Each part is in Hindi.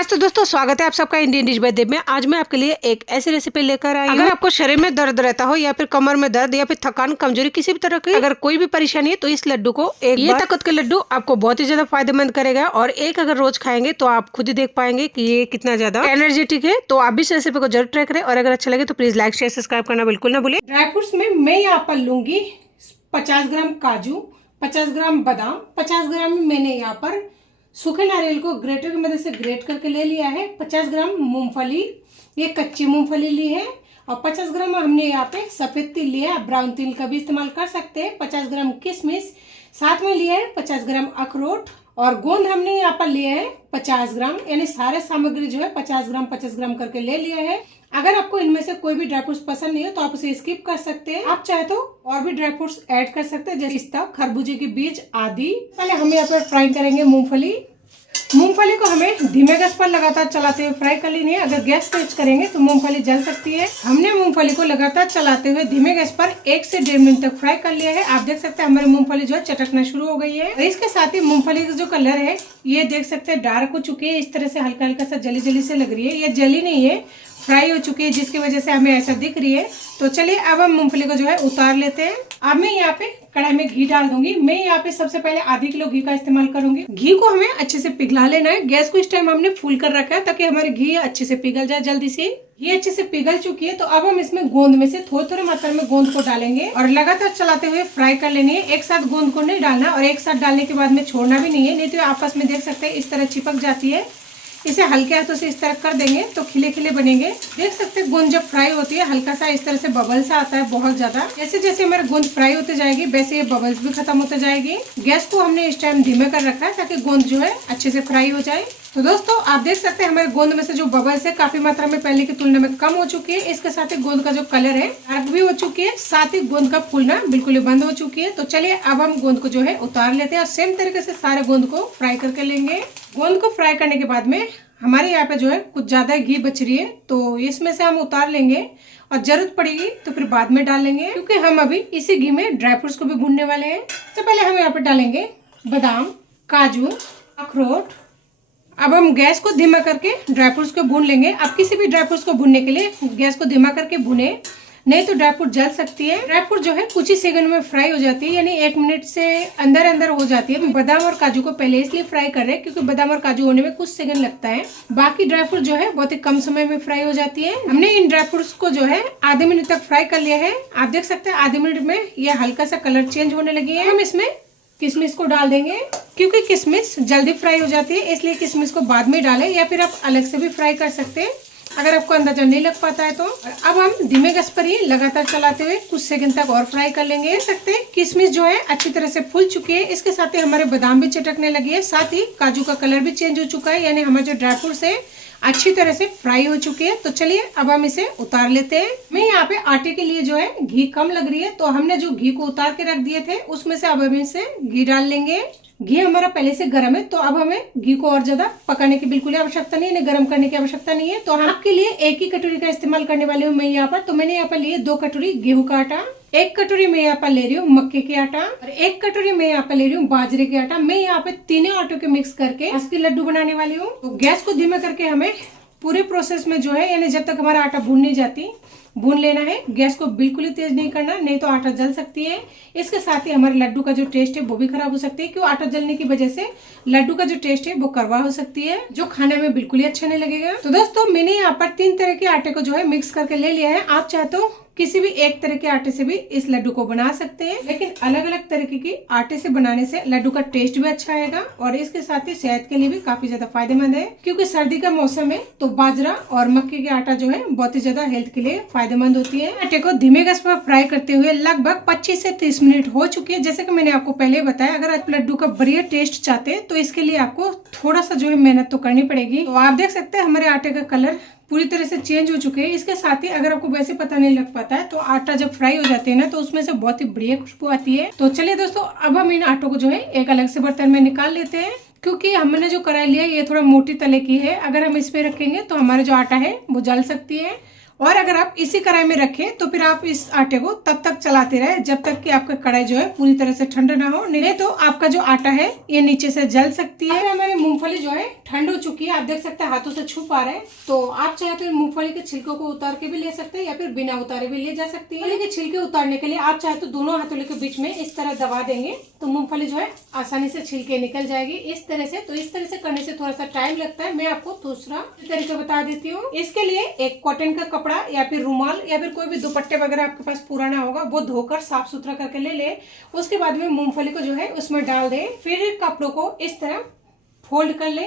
नमस्ते दोस्तों, स्वागत है आप सबका इंडियन डिश बाय देव में। आज मैं आपके लिए एक ऐसी रेसिपी लेकर आई हूं। अगर आपको शरीर में दर्द रहता हो या फिर कमर में दर्द या फिर थकान, कमजोरी, किसी भी तरह की अगर कोई भी परेशानी है तो इस लड्डू को ये ताकत के लड्डू आपको बहुत ही ज्यादा फायदेमंद करेगा। और एक अगर रोज खाएंगे तो आप खुद ही देख पाएंगे कि ये कितना ज्यादा एनर्जेटिक है। तो आप भी इस रेसिपी को जरूर ट्राई करें और अगर अच्छा लगे तो प्लीज लाइक शेयर सब्सक्राइब करना बिल्कुल ना भूलें। ड्राई फ्रूट्स में मैं यहाँ पर लूंगी 50 ग्राम काजू, 50 ग्राम बादाम, 50 ग्राम मैंने यहाँ पर सूखे नारियल को ग्रेटर की मदद से ग्रेट करके ले लिया है। 50 ग्राम मूंगफली, ये कच्ची मूंगफली ली है। और 50 ग्राम हमने यहाँ पे सफेद तिल लिया, ब्राउन तिल का भी इस्तेमाल कर सकते हैं। 50 ग्राम किशमिश, साथ में लिया है 50 ग्राम अखरोट और गोंद हमने यहाँ पर लिया है 50 ग्राम। यानी सारे सामग्री जो है 50 ग्राम करके ले लिया है। अगर आपको इनमें से कोई भी ड्राई फ्रूट्स पसंद नहीं है तो आप उसे स्किप कर सकते हैं। आप चाहे तो और भी ड्राई फ्रूट्स ऐड कर सकते हैं, जैसे पिस्ता, खरबूजे के बीज आदि। पहले हम यहाँ पर फ्राई करेंगे मूंगफली। मूंगफली को हमें धीमे गैस पर लगातार चलाते हुए फ्राई कर लेनी है। अगर गैस तेज करेंगे तो मूंगफली जल सकती है। हमने मूंगफली को लगातार चलाते हुए धीमे गैस पर 1 से 1.5 मिनट तक फ्राई कर लिया है। आप देख सकते हैं हमारी मूंगफली जो है चटकना शुरू हो गई है। और इसके साथ ही मूंगफली का जो कलर है ये देख सकते हैं डार्क हो चुकी है। इस तरह से हल्का हल्का सा जली जली से लग रही है, ये जली नहीं है, फ्राई हो चुकी है, जिसकी वजह से हमें ऐसा दिख रही है। तो चलिए अब हम मूंगफली को जो है उतार लेते हैं। अब मैं यहाँ पे कढ़ाई में घी डाल दूंगी। मैं यहाँ पे सबसे पहले आधी किलो घी का इस्तेमाल करूंगी। घी को हमें अच्छे से पिघला लेना है। गैस को इस टाइम हमने फुल कर रखा है ताकि हमारी घी अच्छे से पिघल जाए जल्दी से। ये अच्छे से पिघल चुकी है। तो अब हम इसमें गोंद में से थोड़ी थोड़ी मात्रा में गोंद को डालेंगे और लगातार चलाते हुए फ्राई कर लेनी है। एक साथ गोंद को नहीं डालना और एक साथ डालने के बाद में छोड़ना भी नहीं है, नहीं तो आपस में देख सकते हैं इस तरह चिपक जाती है। इसे हल्के हाथों से इस तरह कर देंगे तो खिले खिले बनेंगे। देख सकते हैं गोंद जब फ्राई होती है हल्का सा इस तरह से बबल्स आता है बहुत ज्यादा। जैसे जैसे हमारे गोंद फ्राई होते जाएगी वैसे ये बबल्स भी खत्म होते जाएगी। गैस को हमने इस टाइम धीमे कर रखा है ताकि गोंद जो है अच्छे से फ्राई हो जाए। तो दोस्तों आप देख सकते हैं हमारे गोंद में से जो बबल्स है काफी मात्रा में पहले की तुलना में कम हो चुकी है। इसके साथ ही गोंद का जो कलर है डार्क भी हो चुकी है, साथ ही गोंद का फूलना बिल्कुल ही बंद हो चुकी है। तो चलिए अब हम गोंद को जो है उतार लेते हैं और सेम तरीके से सारे गोंद को फ्राई करके लेंगे। गोंद को फ्राई करने के बाद में हमारे यहाँ पे जो है कुछ ज्यादा घी बच रही है तो इसमें से हम उतार लेंगे और जरूरत पड़ेगी तो फिर बाद में डाल लेंगे, क्योंकि हम अभी इसी घी में ड्राई फ्रूट्स को भी भूनने वाले हैं। तो पहले हम यहाँ पे डालेंगे बादाम, काजू, अखरोट। अब हम गैस को धीमा करके ड्राई फ्रूट्स को भून लेंगे। अब किसी भी ड्राई फ्रूट्स को भूनने के लिए गैस को धीमा करके भूने, नहीं तो ड्राई फ्रूट जल सकती है। ड्राई फ्रूट जो है कुछ ही सेकंड में फ्राई हो जाती है, यानी 1 मिनट से अंदर अंदर हो जाती है। बादाम और काजू को पहले इसलिए फ्राई कर रहे हैं क्योंकि बादाम और काजू होने में कुछ सेकंड लगता है। बाकी ड्राई फ्रूट जो है बहुत ही कम समय में फ्राई हो जाती है। हमने इन ड्राई फ्रूट्स को जो है आधे मिनट तक फ्राई कर लिया है। आप देख सकते हैं आधे मिनट में ये हल्का सा कलर चेंज होने लगी है। हम इसमें किशमिश को डाल देंगे, क्योंकि किशमिश जल्दी फ्राई हो जाती है इसलिए किशमिश को बाद में डालें, या फिर आप अलग से भी फ्राई कर सकते हैं अगर आपको अंदाजा नहीं लग पाता है तो। अब हम धीमे गैस पर ही लगातार चलाते हुए कुछ सेकंड तक और फ्राई कर लेंगे। देख सकते हैं किशमिश जो है अच्छी तरह से फूल चुकी है। इसके साथ ही हमारे बादाम भी चटकने लगी है, साथ ही काजू का कलर भी चेंज हो चुका है, यानी हमारे जो ड्राई फ्रूट्स है अच्छी तरह से फ्राई हो चुकी है। तो चलिए अब हम इसे उतार लेते हैं। मैं यहाँ पे आटे के लिए जो है घी कम लग रही है तो हमने जो घी को उतार के रख दिए थे उसमें से अब हम इसे घी डाल लेंगे। घी हमारा पहले से गर्म है तो अब हमें घी को और ज्यादा पकाने की बिल्कुल आवश्यकता नहीं है, गर्म करने की आवश्यकता नहीं है। तो आपके लिए एक ही कटोरी का इस्तेमाल करने वाली हूँ मैं यहाँ पर। तो मैंने यहाँ पर लिए 2 कटोरी गेहूं का आटा, 1 कटोरी मैं यहाँ पर ले रही हूँ मक्के के आटा और 1 कटोरी मैं यहाँ पर ले रही हूँ बाजरे के आटा। मैं यहाँ पे तीनों आटों के मिक्स करके इसके लड्डू बनाने वाली हूँ। तो गैस को धीमा करके हमें पूरे प्रोसेस में जो है, यानी जब तक हमारा आटा भून नहीं जाती भून लेना है। गैस को बिल्कुल ही तेज नहीं करना, नहीं तो आटा जल सकती है। इसके साथ ही हमारे लड्डू का जो टेस्ट है वो भी खराब हो सकती है, क्यों आटा जलने की वजह से लड्डू का जो टेस्ट है वो कड़वा हो सकती है, जो खाने में बिल्कुल ही अच्छा नहीं लगेगा। तो दोस्तों मैंने यहाँ पर 3 तरह के आटे को जो है मिक्स करके ले लिया है। आप चाहे तो किसी भी एक तरह के आटे से भी इस लड्डू को बना सकते हैं, लेकिन अलग अलग तरीके की आटे से बनाने से लड्डू का टेस्ट भी अच्छा आएगा और इसके साथ ही सेहत के लिए भी काफी ज्यादा फायदेमंद है, क्योंकि सर्दी का मौसम है तो बाजरा और मक्के के आटा जो है बहुत ही ज्यादा हेल्थ के लिए फायदेमंद होती है। आटे को धीमे गैस पर फ्राई करते हुए लगभग 25 से 30 मिनट हो चुकी है। जैसे कि मैंने आपको पहले बताया, अगर आप लड्डू का बढ़िया टेस्ट चाहते हैं तो इसके लिए आपको थोड़ा सा जो है मेहनत तो करनी पड़ेगी। तो आप देख सकते हैं हमारे आटे का कलर पूरी तरह से चेंज हो चुके हैं। इसके साथ ही अगर आपको वैसे पता नहीं लग पाता है तो आटा जब फ्राई हो जाते हैं ना तो उसमें से बहुत ही बढ़िया खुशबू आती है। तो चलिए दोस्तों अब हम इन आटों को जो है एक अलग से बर्तन में निकाल लेते हैं, क्योंकि हमने जो कढ़ाई लिया है ये थोड़ा मोटी तले की है। अगर हम इस पे रखेंगे तो हमारा जो आटा है वो जल सकती है और अगर आप इसी कढ़ाई में रखें तो फिर आप इस आटे को तब तक चलाते रहे जब तक कि आपका कढ़ाई जो है पूरी तरह से ठंडा ना हो, नहीं तो आपका जो आटा है ये नीचे से जल सकती है। हमारी मूंगफली जो है ठंड हो चुकी है, आप देख सकते हैं हाथों से छू पा रहे हैं। तो आप चाहे तो मूंगफली के छिलकों को उतार के भी ले सकते हैं या फिर बिना उतारे भी ले जा सकती है। मूंगफली के छिलके उतारने के लिए आप चाहे तो दोनों हथेली के बीच में इस तरह दबा देंगे तो मूंगफली जो है आसानी से छिलके निकल जाएगी इस तरह से। तो इस तरह से करने से थोड़ा सा टाइम लगता है। मैं आपको दूसरा तरीका बता देती हूँ। इसके लिए एक कॉटन का कपड़ा या फिर रुमाल या फिर कोई भी दुपट्टे वगैरह आपके पास पुराना होगा वो धोकर साफ सुथरा करके ले ले। उसके बाद में मूंगफली को जो है उसमें डाल दे, फिर कपड़ों को इस तरह फोल्ड कर ले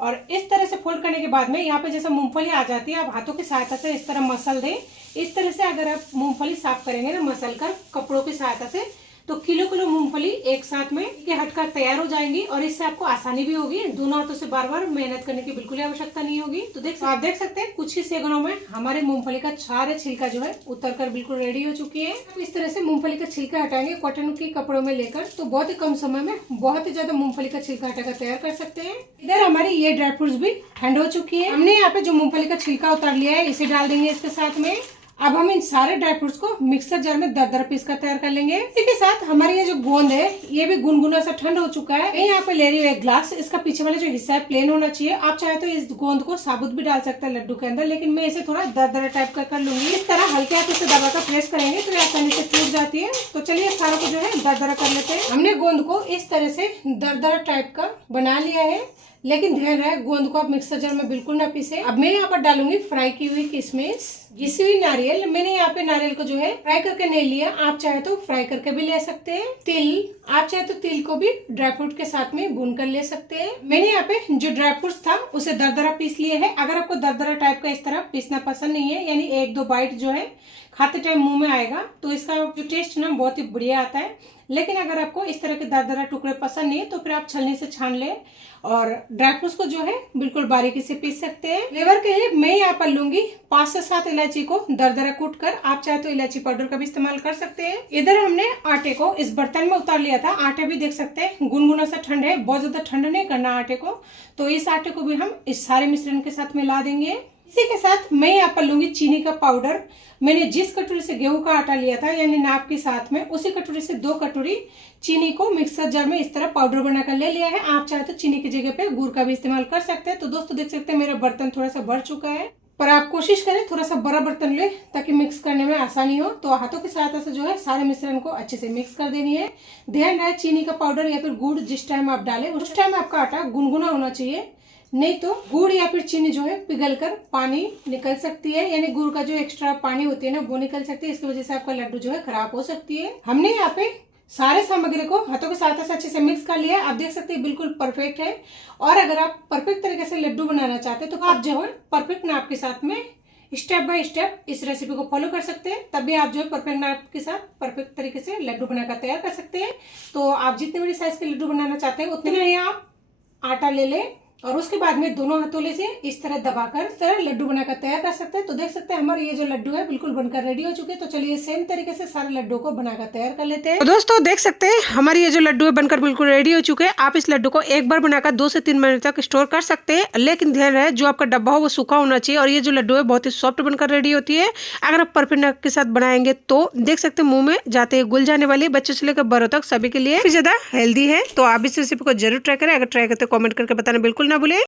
और इस तरह से फोल्ड करने के बाद में यहाँ पे जैसे मूंगफली आ जाती है आप हाथों की सहायता से इस तरह मसल दे। इस तरह से अगर आप मूंगफली साफ करेंगे ना मसल कर कपड़ों की सहायता से तो किलो मूंगफली एक साथ में हटकर तैयार हो जाएंगी और इससे आपको आसानी भी होगी। दोनों हाथों से बार बार मेहनत करने की बिल्कुल आवश्यकता नहीं होगी। तो आप देख सकते हैं कुछ ही सेकंडों में हमारे मूंगफली का सारे छिलका जो है उतर कर बिल्कुल रेडी हो चुकी है। इस तरह से मूंगफली का छिलका हटाएंगे कॉटन के कपड़ों में लेकर तो बहुत ही कम समय में बहुत ही ज्यादा मूंगफली का छिलका हटाकर तैयार कर सकते हैं। इधर हमारी ये ड्राई फ्रूट्स भी ठंड हो चुकी है। हमने यहाँ पे जो मूंगफली का छिलका उतार लिया है इसे डाल देंगे इसके साथ में। अब हम इन सारे ड्राई फ्रूट्स को मिक्सर जार में दरदरा पीस कर तैयार कर लेंगे। इसी के साथ हमारी ये जो गोंद है ये भी गुनगुना सा ठंड हो चुका है। मैं यहाँ पे ले रही हूँ एक ग्लास। इसका पीछे वाला जो हिस्सा है प्लेन होना चाहिए। आप चाहे तो इस गोंद को साबुत भी डाल सकते हैं लड्डू के अंदर, लेकिन मैं इसे थोड़ा दरदरा टाइप कर लूंगी। इस तरह हल्के हाथ से दबाकर प्रेस करेंगे तो आसानी से टूट जाती है। तो चलिए सारा को जो है दरदरा कर लेते हैं। हमने गोंद को इस तरह से दरदरा टाइप का बना लिया है, लेकिन ध्यान रहे गोंद को आप मिक्सर जार में बिल्कुल ना पीसे। अब मैं यहाँ पर डालूंगी फ्राई की हुई किशमिश, घिसी हुई नारियल। मैंने यहाँ पे नारियल को जो है फ्राई करके नहीं लिया, आप चाहे तो फ्राई करके भी ले सकते हैं। तिल, आप चाहे तो तिल को भी ड्राई फ्रूट के साथ में भून कर ले सकते हैं। मैंने यहाँ पे जो ड्राई फ्रूट्स था उसे दरदरा पीस लिए है। अगर आपको दरदरा टाइप का इस तरह पीसना पसंद नहीं है, यानी एक दो बाइट जो है खाते टाइम मुंह में आएगा तो इसका जो टेस्ट ना बहुत ही बढ़िया आता है। लेकिन अगर आपको इस तरह के दरदरा टुकड़े पसंद नहीं है तो फिर आप छलनी से छान ले और ड्राई फ्रूट्स को जो है बिल्कुल बारीकी से पीस सकते हैं। फ्लेवर के लिए मैं यहाँ पर लूंगी 5 से 7 इलायची को दरदरा कूट कर। आप चाहे तो इलायची पाउडर का भी इस्तेमाल कर सकते हैं। इधर हमने आटे को इस बर्तन में उतार लिया था। आटे भी देख सकते हैं गुनगुना सा ठंड है, बहुत ज्यादा ठंड नहीं करना आटे को। तो इस आटे को भी हम इस सारे मिश्रण के साथ मिला देंगे। इसी के साथ मैं यहाँ पर लूंगी चीनी का पाउडर। मैंने जिस कटोरी से गेहूं का आटा लिया था यानी नाप के साथ में उसी कटोरी से 2 कटोरी चीनी को मिक्सर जार में इस तरह पाउडर बनाकर ले लिया है। आप चाहे तो चीनी की जगह पे गुड़ का भी इस्तेमाल कर सकते हैं। तो दोस्तों देख सकते हैं मेरा बर्तन थोड़ा सा बढ़ चुका है, पर आप कोशिश करें थोड़ा सा बड़ा बर्तन ले ताकि मिक्स करने में आसानी हो। तो हाथों की सहायता से जो है सारे मिश्रण को अच्छे से मिक्स कर देनी है। ध्यान रहे चीनी का पाउडर या फिर गुड़ जिस टाइम आप डालें उस टाइम आपका आटा गुनगुना होना चाहिए, नहीं तो गुड़ या फिर चीनी जो है पिघलकर पानी निकल सकती है, यानी गुड़ का जो एक्स्ट्रा पानी होती है ना वो निकल सकती है। इसकी वजह से आपका लड्डू जो है खराब हो सकती है। हमने यहाँ पे सारे सामग्री को हाथों के साथ अच्छे से मिक्स कर लिया। आप देख सकते हैं बिल्कुल परफेक्ट है। और अगर आप परफेक्ट तरीके से लड्डू बनाना चाहते हैं तो आप जो है परफेक्ट नाप के साथ में स्टेप बाय स्टेप इस रेसिपी को फॉलो कर सकते हैं। तभी आप जो है परफेक्ट नाप के साथ परफेक्ट तरीके से लड्डू बनाकर तैयार कर सकते हैं। तो आप जितने बड़ी साइज के लड्डू बनाना चाहते हैं उतने ही आप आटा ले लें और उसके बाद में दोनों हथौले से इस तरह दबाकर इस तरह लड्डू बनाकर तैयार कर सकते हैं। तो देख सकते हैं हमारे ये जो लड्डू है बिल्कुल बनकर रेडी हो चुके हैं। तो चलिए सेम तरीके से सारे लड्डू को बनाकर तैयार कर लेते हैं। तो दोस्तों देख सकते हैं हमारी ये जो लड्डू है बनकर बिल्कुल रेडी हो चुके हैं। आप इस लड्डू को एक बार बनाकर 2 से 3 महीने तक स्टोर कर सकते हैं, लेकिन ध्यान रहे जो आपका डब्बा हो वो सूखा होना चाहिए। और ये जो लड्डू है बहुत ही सॉफ्ट बनकर रेडी होती है। अगर आप परफेक्ट नाप के साथ बनाएंगे तो देख सकते हैं मुंह में जाते ही घुल जाने वाली, बच्चों से लेकर बड़ों तक सभी के लिए ज्यादा हेल्दी है। तो आप इस रेसिपी को जरूर ट्राई करें। अगर ट्राई करते कॉमेंट करके बताना बिल्कुल ना भूलें।